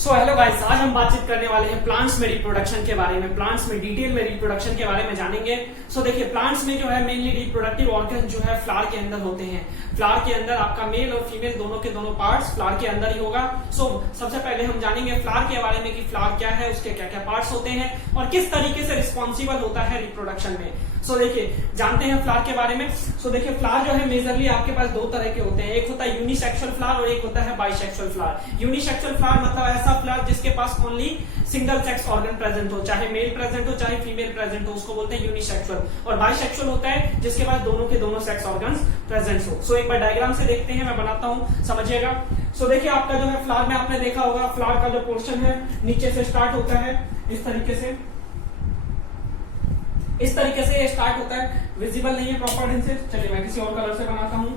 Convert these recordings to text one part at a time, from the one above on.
So hello guys, आज हम बातचीत करने वाले हैं प्लांट्स में रिप्रोडक्शन के बारे में। प्लांट्स में डिटेल में रिप्रोडक्शन के बारे में जानेंगे। सो देखिए, प्लांट्स में जो है मेनली रिप्रोडक्टिव ऑर्गन जो है फ्लावर के अंदर होते हैं। फ्लावर के अंदर आपका मेल और फीमेल दोनों के दोनों पार्ट्स फ्लावर के अंदर ही होगा। सो सबसे पहले हम जानेंगे फ्लावर के बारे में कि फ्लावर क्या है, उसके क्या क्या पार्ट्स होते हैं और किस तरीके से रिस्पॉन्सिबल होता है रिप्रोडक्शन में। सो देखिए, जानते हैं फ्लावर के बारे में। सो देखिए, फ्लावर जो है मेजरली आपके पास दो तरह के होते हैं। एक होता है यूनिसेक्सुअल फ्लावर और एक होता है बाइसेक्सुअल फ्लावर। यूनिसेक्सुअल फ्लावर मतलब ऐसा फ्लावर जिसके पास only single sex organ present हो, चाहे मेल प्रेजेंट हो चाहे फीमेल प्रेजेंट हो, उसको बोलते हैं यूनिसेक्सुअल। और बाइसेक्सुअल होता है जिसके पास दोनों के दोनों सेक्स ऑर्गन्स प्रेजेंट हो। सो एक बार डायग्राम से देखते हैं, मैं बनाता हूं, समझिएगा। सो देखिए, आपका जो है फ्लावर में आपने देखा होगा, फ्लावर का जो पोर्शन है नीचे से स्टार्ट होता है इस तरीके से ये स्टार्ट होता है। विजिबल नहीं है प्रॉपर ढंग से, चलिए मैं किसी और कलर से बनाता हूं।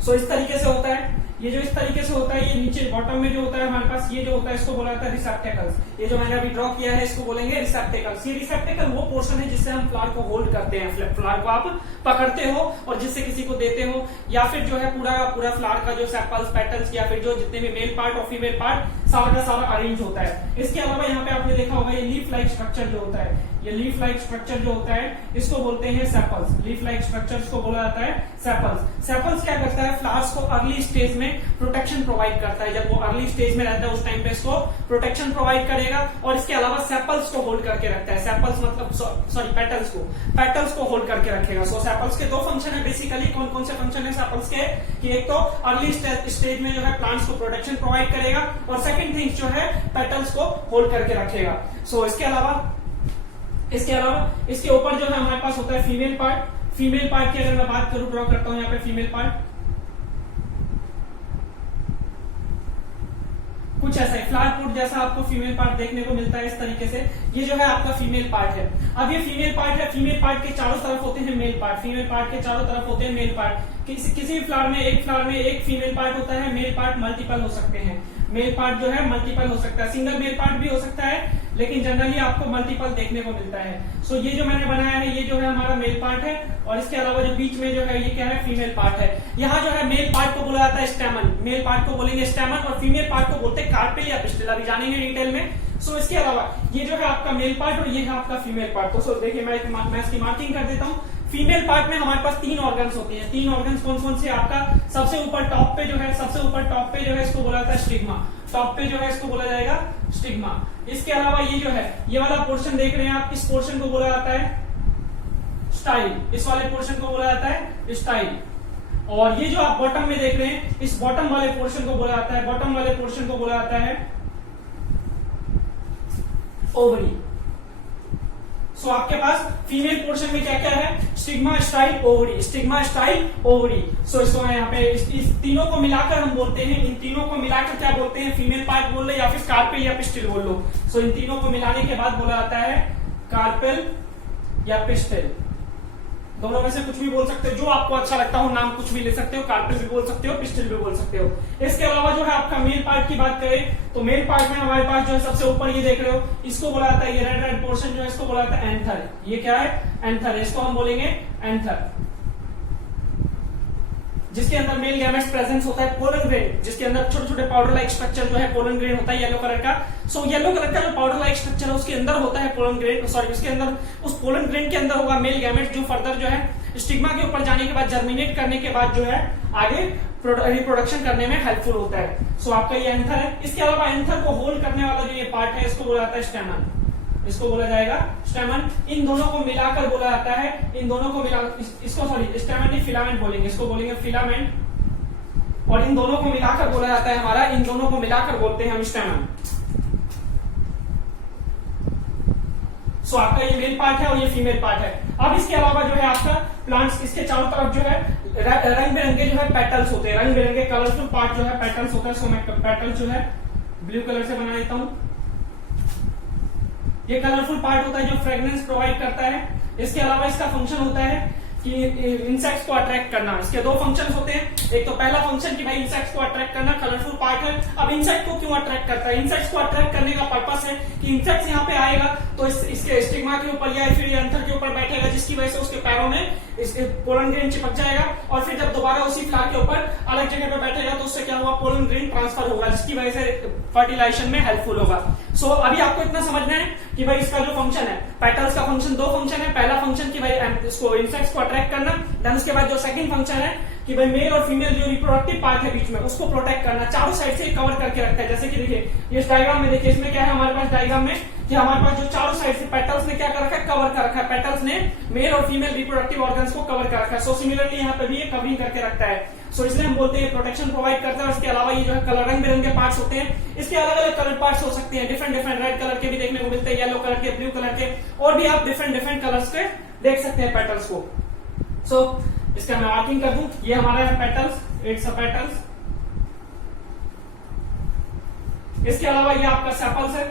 सो इस तरीके से होता है। ये जो इस तरीके से होता है, ये नीचे बॉटम में जो होता है हमारे पास, ये जो होता है इसको बोला जाता है रिसेप्टेकल्स। ये जो मैंने अभी ड्रॉ किया है इसको बोलेंगे रिसेप्टेकल्स। ये रिसेप्टेकल वो पोर्शन है जिससे हम फ्लावर को होल्ड करते हैं। फ्लावर को आप पकड़ते हो और जिससे किसी को देते हो, या फिर जो है पूरा पूरा फ्लावर का जो सेपल्स, पेटल्स या फिर जो जितने भी मेल पार्ट और फीमेल पार्ट सारा का सारा अरेंज होता है। इसके अलावा यहाँ पे आपने देखा होगा ये लीफ लाइक स्ट्रक्चर जो होता है, ये लीफ लाइक स्ट्रक्चर जो होता है इसको बोलते हैं सेपल्स। लीफ लाइक स्ट्रक्चर्स को बोला जाता है सेपल्स। सेपल्स क्या करता है, फ्लावर्स को अर्ली स्टेज में प्रोटेक्शन प्रोवाइड करता है। जब वो अर्ली स्टेज में रहता है उस टाइम पे इसको प्रोटेक्शन प्रोवाइड करेगा और इसके अलावा सेपल्स को होल्ड करके रखता है। सेपल्स मतलब सॉरी पेटल्स को होल्ड करके रखेगा। सो सेपल्स के दो फंक्शन है बेसिकली। कौन कौन से फंक्शन है सेपल्स के, कि एक तो अर्ली स्टेज में जो है प्लांट्स को प्रोटेक्शन प्रोवाइड करेगा और सेकंड थिंग जो है पेटल्स को होल्ड करके रखेगा। सो इसके अलावा इसके ऊपर जो है हमारे पास होता है फीमेल पार्ट। फीमेल पार्ट की अगर मैं बात करूं, ड्रॉ करता हूं यहाँ पे फीमेल पार्ट, कुछ ऐसा है फ्लावर पोट जैसा आपको फीमेल पार्ट देखने को मिलता है इस तरीके से। ये जो है आपका फीमेल पार्ट है। अब ये फीमेल पार्ट है, फीमेल पार्ट के चारों तरफ होते हैं मेल पार्ट। फीमेल पार्ट के चारों तरफ होते हैं मेल पार्ट। किसी भी फ्लावर में एक फीमेल पार्ट होता है। मेल पार्ट मल्टीपल हो सकते हैं। मेल पार्ट जो है मल्टीपल हो सकता है, सिंगल मेल पार्ट भी हो सकता है, लेकिन जनरली आपको मल्टीपल देखने को मिलता है। सो ये जो मैंने बनाया है ये जो है हमारा मेल पार्ट है और इसके अलावा जो बीच में जो है ये क्या है, फीमेल पार्ट है। यहाँ जो है मेल पार्ट को बोला जाता है स्टेमन। मेल पार्ट को बोलेंगे स्टेमन और फीमेल पार्ट को बोलते हैं कार्पेल या पिस्टिल। अभी जानेंगे डिटेल में। सो इसके अलावा ये जो है आपका मेल पार्ट और ये है आपका फीमेल पार्ट। तो सो देखिए, मैं इसकी मार्किंग कर देता हूँ। फीमेल पार्ट में हमारे पास तीन ऑर्गन्स होते हैं। तीन ऑर्गन्स कौन कौन से, आपका सबसे ऊपर टॉप पे जो है इसको बोला जाता है स्टिग्मा। टॉप पे जो है इसको बोला जाएगा स्टिग्मा। इसके अलावा ये जो है ये वाला पोर्शन देख रहे हैं आप, इस पोर्शन को बोला जाता है स्टाइल। इस वाले पोर्शन को बोला जाता है स्टाइल। और ये जो आप बॉटम में देख रहे हैं, इस बॉटम वाले पोर्शन को बोला जाता है ओवरी। सो आपके पास फीमेल पोर्शन में क्या क्या है, stigma, style, ovary. Stigma, style, ovary. So इसको मैं यहाँ पे इस तीनों को मिलाकर हम बोलते हैं, इन तीनों को मिलाकर क्या बोलते हैं, फीमेल पार्ट बोल लो या फिर कार्पेल या पिस्टिल बोल लो। सो इन तीनों को मिलाने के बाद बोला जाता है कार्पेल या पिस्टिल। दोनों में से कुछ भी बोल सकते हो, जो आपको अच्छा लगता हो नाम कुछ भी ले सकते हो। कार्पेल भी बोल सकते हो, पिस्टिल भी बोल सकते हो। इसके अलावा जो है आपका मेल पार्ट की बात करें तो मेल पार्ट में हमारे पास जो है सबसे ऊपर ये देख रहे हो, इसको बोला जाता है, ये रेड पोर्शन जो है इसको बोला जाता है एंथर। ये क्या है, एंथर। इसको हम बोलेंगे एंथर, जिसके अंदर मेल गैमेट्स प्रेजेंस होता है। पोलन ग्रेन, जिसके अंदर छोटे छोटे पाउडर लाइक स्ट्रक्चर जो है पोलन ग्रेन होता है येलो कलर का। सो येलो कलर का जो पाउडर लाइक स्ट्रक्चर है उसके अंदर होता है पोलन ग्रेन, सॉरी उसके अंदर, उस पोलन ग्रेन के अंदर होगा मेल गैमेट्स, जो फर्दर जो है स्टिग्मा के ऊपर जाने के बाद, जर्मिनेट करने के बाद जो है आगे रिप्रोडक्शन करने में हेल्पफुल होता है। सो आपका ये एंथर है। इसके अलावा एंथर को होल्ड करने वाला जो ये पार्ट है इसको बोला जाता है स्टेमन। इसको बोला जाएगा स्टेमन। इन दोनों को मिलाकर बोला जाता है, इन दोनों को मिला इसको सॉरी स्टेमन नहीं फिलामेंट बोलेंगे, इसको बोलेंगे फिलामेंट। और इन दोनों को मिलाकर बोला जाता है हमारा, इन दोनों को मिलाकर बोलते हैं हम स्टेमन। सो आपका ये मेल पार्ट है और ये फीमेल पार्ट है। अब इसके अलावा जो है आपका प्लांट्स, इसके चारों तरफ जो है रंग बिरंगे जो है पेटल्स होते हैं। रंग बिरंगे कलरफुल पार्ट जो है पेटल्स होता है। सो मैं पेटल्स जो है ब्लू कलर से बना देता हूं। ये कलरफुल पार्ट होता है जो फ्रेग्रेंस प्रोवाइड करता है। इसके अलावा इसका फंक्शन होता है कि इंसेक्ट्स को अट्रैक्ट करना। इसके दो फंक्शंस होते हैं। एक तो पहला फंक्शन कि भाई इंसेक्ट्स को अट्रैक्ट करना, कलरफुल पार्ट है। अब इंसेक्ट को क्यों अट्रैक्ट करता है? इंसेक्ट्स को अट्रैक्ट करने का पर्पस है कि इंसेक्ट्स यहाँ पे आएगा तो इसके स्टिग्मा के ऊपर या फिर एंथर के ऊपर बैठेगा, जिसकी वजह से उसके पैरों में पोलन ग्रेन चिपक जाएगा और फिर जब दोबारा उसी फ्लावर के ऊपर अलग जगह पे बैठेगा तो उससे क्या हुआ, पोलन ग्रेन ट्रांसफर होगा, जिसकी वजह से फर्टिलाइजेशन में हेल्पफुल होगा। सो अभी आपको इतना समझना है कि भाई इसका जो फंक्शन है, पेटल्स का फंक्शन दो फंक्शन है। पहला फंक्शन कि भाई इसको इंसेक्ट्स को अट्रैक्ट करना, देन उसके बाद जो सेकंड फंक्शन है कि भाई मेल और फीमेल जो रिप्रोडक्टिव पार्ट है बीच में उसको प्रोटेक्ट करना, चारों साइड से कवर करके रखता है। जैसे कि देखिए इस डायग्राम में, देखिए इसमें क्या है हमारे पास डायग्राम में कि हमारे पास जो चारों साइड से पेटल्स ने क्या कर रखा है, कवर कर रखा है। पेटल्स ने मेल और फीमेल रिप्रोडक्टिव ऑर्गन्स को कवर कर रखा है। सो सिमिलरली यहाँ पे भी ये कवरिंग करके रखता है। सो इसलिए हम बोलते हैं प्रोटेक्शन प्रोवाइड करता है। और इसके अलावा ये जो है कलर रंग बिरंगे पार्ट्स होते हैं। इसके अलग अलग कलर पार्ट्स हो सकते हैं, डिफरेंट डिफरेंट रेड कलर के भी देखने को मिलते हैं, येलो कलर के, ब्लू कलर के, और भी आप डिफरेंट डिफरेंट कलर्स के देख सकते हैं पेटल्स को। सो इसका मैं मार्किंग कर दूं, ये हमारा है पेटल्स, इट्स अ पेटल्स। इसके अलावा ये आपका सेपल्स है।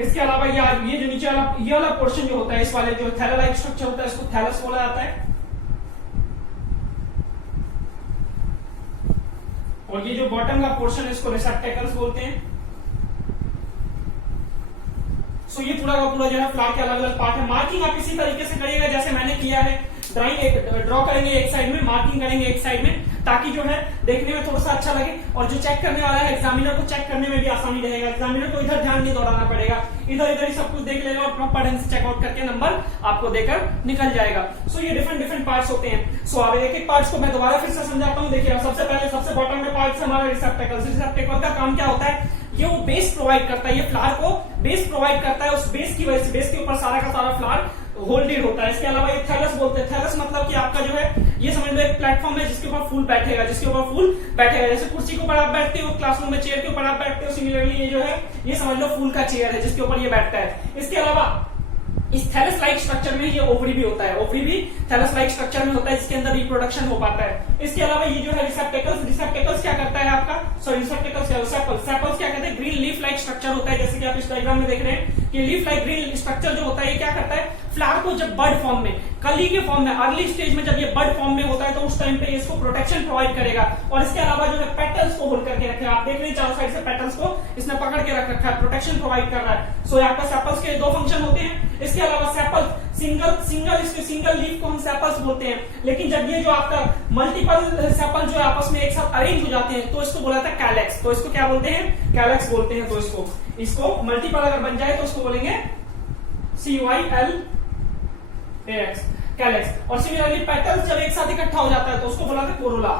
इसके अलावा ये जो नीचे वाला ये वाला पोर्शन जो होता है, इस वाले जो थैला-लाइक स्ट्रक्चर होता है, इसको थैलस बोला जाता है। और ये जो बॉटम का पोर्शन है इसको रिसेप्टेकल्स बोलते हैं। सो ये पूरा का पूरा जो है फ्लावर के अलग अलग पार्ट है। मार्किंग आप इसी तरीके से करिएगा जैसे मैंने किया है। ड्रॉ करेंगे एक साइड में, मार्किंग करेंगे एक साइड में, ताकि जो है देखने में थोड़ा सा अच्छा लगे और जो चेक करने वाला है एग्जामिनर को चेक करने में भी आसानी रहेगा। एग्जामिनर को इधर ध्यान नहीं दौड़ाना पड़ेगा, इधर इधर ही सब कुछ देख लेगा और प्रॉपर ढंग से चेकआउट करके नंबर आपको देकर निकल जाएगा। सो ये डिफरेंट डिफरेंट पार्ट्स होते हैं। सो अब एक एक पार्ट्स को मैं दोबारा फिर से समझाता हूँ। देखिए सबसे पहले सबसे बॉटम में पार्ट है हमारा रिसेप्टेकल। रिसेप्टेकल का काम क्या होता है, ये वो बेस प्रोवाइड करता है, ये फ्लावर को बेस प्रोवाइड करता है। उस बेस की वजह से बेस के ऊपर सारा का सारा फ्लावर होल्डेड होता है। इसके अलावा ये थैलस बोलते हैं। थैलस मतलब कि आपका जो है ये समझ लो एक प्लेटफॉर्म है जिसके ऊपर फूल बैठेगा, जिसके ऊपर फूल बैठेगा। जैसे कुर्सी के ऊपर आप बैठते हो, क्लासरूम में चेयर के ऊपर आप बैठते हो, सिमिलरली ये जो है ये समझ लो फूल का चेयर है जिसके ऊपर ये बैठता है। इसके अलावा इस थैलस लाइक स्ट्रक्चर में ये ओवरी भी होता है। ओवरी भी थैलस लाइक स्ट्रक्चर में होता है जिसके अंदर रिप्रोडक्शन हो पाता है। इसके अलावा ये जो है रिसेप्टेकल्स क्या करता है आपका, सॉरी रिसेप्टेकल्स सेपल्स क्या कहते हैं, ग्रीन लीफ लाइक स्ट्रक्चर होता है। जैसे कि आप इस डायग्राम में देख रहे हैं कि लीफ लाइक ग्रीन स्ट्रक्चर जो होता है ये क्या करता है, फ्लावर को जब बर्ड फॉर्म में, कली के फॉर्म में, अर्ली स्टेज में जब ये बर्ड फॉर्म में होता है तो उस टाइम पे इसको प्रोटेक्शन प्रोवाइड करेगा। और इसके अलावा जो है पेटल्स को होल्ड करके रखेगा। आप देख रहे हैं चारों साइड से पेटल्स को इसने पकड़ के रख रखा है, प्रोटेक्शन प्रोवाइड कर रहा है। सो आपका सेपल्स के दो फंक्शन होते हैं। इसके अलावा सेपल सिंगल लीफ को हम सेपल्स बोलते हैं। लेकिन जब ये जो आपका मल्टीपल सेपल जो आपस में एक साथ अरेंज हो जाते हैं तो इसको बोला जाता है कैलेक्स। तो इसको क्या बोलते हैं, कैलेक्स बोलते हैं। तो इसको मल्टीपल अगर बन जाए तो उसको बोलेंगे CYLAX, कैलेक्स। और सिमिलरली पेटल्स जब एक साथ इकट्ठा हो जाता है तो उसको बोला जाता है कोरोला।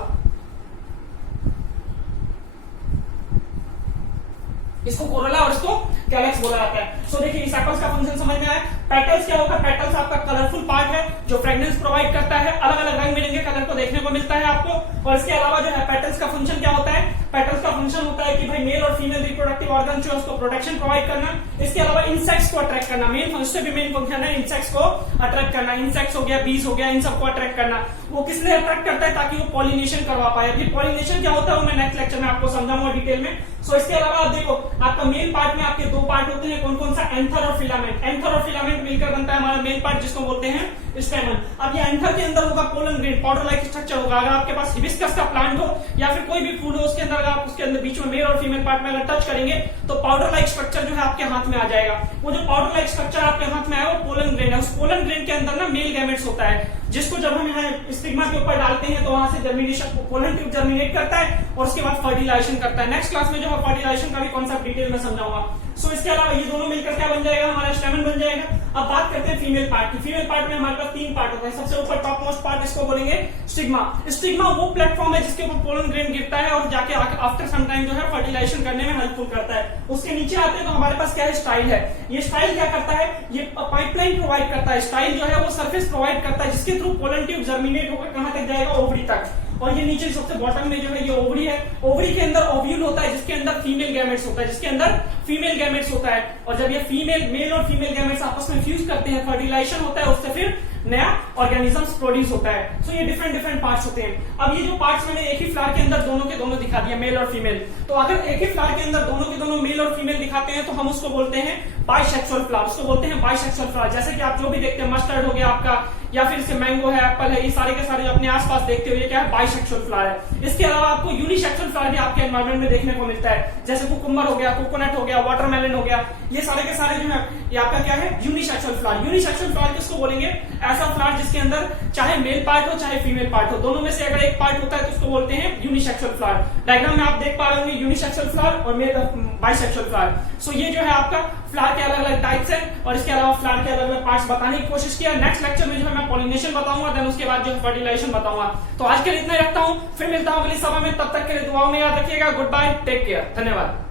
इसको कोरोला और इसको कैलेक्स बोला जाता है। सो देखिए सेपल्स का फंक्शन समझ में आया। पेटल्स क्या होगा, पेटल्स आपका कलरफुल पार्ट है जो फ्रेग्रेंस प्रोवाइड करता है, अलग अलग रंग बिरंगे कलर को देखने को मिलता है आपको। और इसके अलावा जो है पेटल्स का फंक्शन क्या होता है, पेटल्स का फंक्शन होता है कि भाई मेल और फीमेल रिप्रोडक्टिव ऑर्गन जो है उसको प्रोटेक्शन प्रोवाइड करना। इसके अलावा इंसेक्ट्स को अट्रैक्ट करना, मेन फंक्शन है इंसेक्ट्स को अट्रैक्ट करना। इंसेक्ट्स हो गया, बीज हो गया, इन सबको अट्रैक्ट करना। वो किस लिए अट्रैक्ट करता है, ताकि वो पॉलिनेशन करवा पाए। अभी पॉलिनेशन क्या होता है वो मैं नेक्स्ट लेक्चर में आपको समझाऊंगा डिटेल में। सो इसके अलावा आप देखो आपका मेन पार्ट में आपके दो पार्ट होते हैं, कौन कौन सा, एंथर और फिलामेंट। एंथर और फिलामेंट मिलकर बनता है हमारा मेन पार्ट जिसको बोलते हैं स्टेमन। अब ये एंथर के अंदर होगा pollen grain, powder like structure होगा। अगर आपके पास हिबिस्कस का प्लांट हो या फिर कोई भी फूल हो उसके अंदर अगर आप उसके अंदर बीच में मेल और फीमेल पार्ट में अगर टच करेंगे तो पाउडर लाइक स्ट्रक्चर जो है आपके हाथ में आ जाएगा। वो जो पाउडर लाइक स्ट्रक्चर आपके हाथ में आया वो पोलन ग्रेन है। उस पोलन ग्रेन के अंदर ना मेल गैमेट्स होता है जिसको जब हम यहाँ स्टिग्मा के ऊपर डालते हैं तो वहां से जर्मिनेशन, पोलन ट्यूब जर्मिनेट करता है और उसके बाद फर्टिलाइजेशन करता है। नेक्स्ट क्लास में जो है फर्टिलाइजेशन का भी कॉन्सेप्ट डिटेल में समझाऊंगा। सो इसके अलावा ये दोनों मिलकर क्या बन जाएगा, हमारा स्टेमन बन जाएगा। अब बात करते हैं फीमेल पार्ट की। फीमेल पार्ट में हमारे पास तीन पार्ट होता है। सबसे ऊपर टॉप मोस्ट पार्ट इसको बोलेंगे स्टिग्मा। स्टिग्मा वो प्लेटफॉर्म है जिसके ऊपर पोलन ग्रेन गिरता है और जाके आफ्टर सम टाइम जो है फर्टिलाइजेशन करने में हेल्पफुल करता है। उसके नीचे आते हैं तो हमारे पास क्या है, स्टाइल है। ये स्टाइल क्या करता है, ये पाइपलाइन प्रोवाइड करता है। स्टाइल जो है वो सरफेस प्रोवाइड करता है जिसके थ्रू पोलन ट्यूब जर्मिनेट होकर कहां तक जाएगा, ओवरी तक। और ये नीचे सबसे बॉटम में जो है ये ओवरी है। ओवरी के अंदर ओव्यूल होता है जिसके अंदर फीमेल गैमेट्स होता है, जिसके अंदर फीमेल गैमेट्स होता है। और जब ये मेल और फीमेल गैमेट्स आपस में फ्यूज करते हैं, फर्टिलाइजेशन होता है, उससे फिर नया ऑर्गेनिजम्स प्रोड्यूस होता है। सो ये डिफरेंट डिफरेंट पार्ट्स होते हैं। अब ये जो पार्ट्स मैंने एक ही फ्लावर के अंदर दोनों के दोनों दिखा दिया, मेल और फीमेल। तो अगर एक ही फ्लावर के अंदर दोनों के दोनों मेल और फीमेल दिखाते हैं तो हम उसको बोलते हैं बाइसेक्सुअल फ्लावर, उसको बोलते हैं बाइसेक्सुअल फ्लावर। जैसे कि आप जो भी देखते हैं, मस्टर्ड हो गया आपका, या फिर इससे मैंगो है, एप्पल है, ये सारे के सारे जो अपने आसपास देखते हो, ये क्या है, बाइसेक्सुअल फ्लावर है। इसके अलावा आपको यूनिसेक्सुअल फ्लावर भी आपके एनवायरमेंट में देखने को मिलता है, जैसे कुकुम्बर हो गया, कोकोनट हो गया, वाटरमेलन हो गया, ये सारे के सारे जो है ये आपका क्या है, यूनिसेक्सुअल फ्लावर। यूनिसेक्सुअल फ्लावर किसको बोलेंगे, ऐसा फ्लावर जिसके अंदर चाहे मेल पार्ट हो चाहे फीमेल पार्ट हो, दोनों में से अगर एक पार्ट होता है तो उसको बोलते हैं यूनिसेक्सुअल फ्लावर। डायग्राम में आप देख पा रहे होंगे यूनिसेक्सुअल फ्लावर और मेल बाइसेक्सुअल फ्लावर। सो ये जो है आपका फ्लावर के अलग अलग टाइप्स है, और इसके अलावा फ्लावर के अलग अलग पार्ट्स बताने की कोशिश किया। नेक्स्ट लेक्चर में जो है मैं पॉलिनेशन बताऊंगा, देन उसके बाद जो है फर्टिलाइजेशन बताऊंगा। तो आज के लिए इतना ही रखता हूं, फिर मिलता हूं अगली सभा में, तब तक के लिए दुआओं में याद रखिएगा। गुड बाय, टेक केयर, धन्यवाद।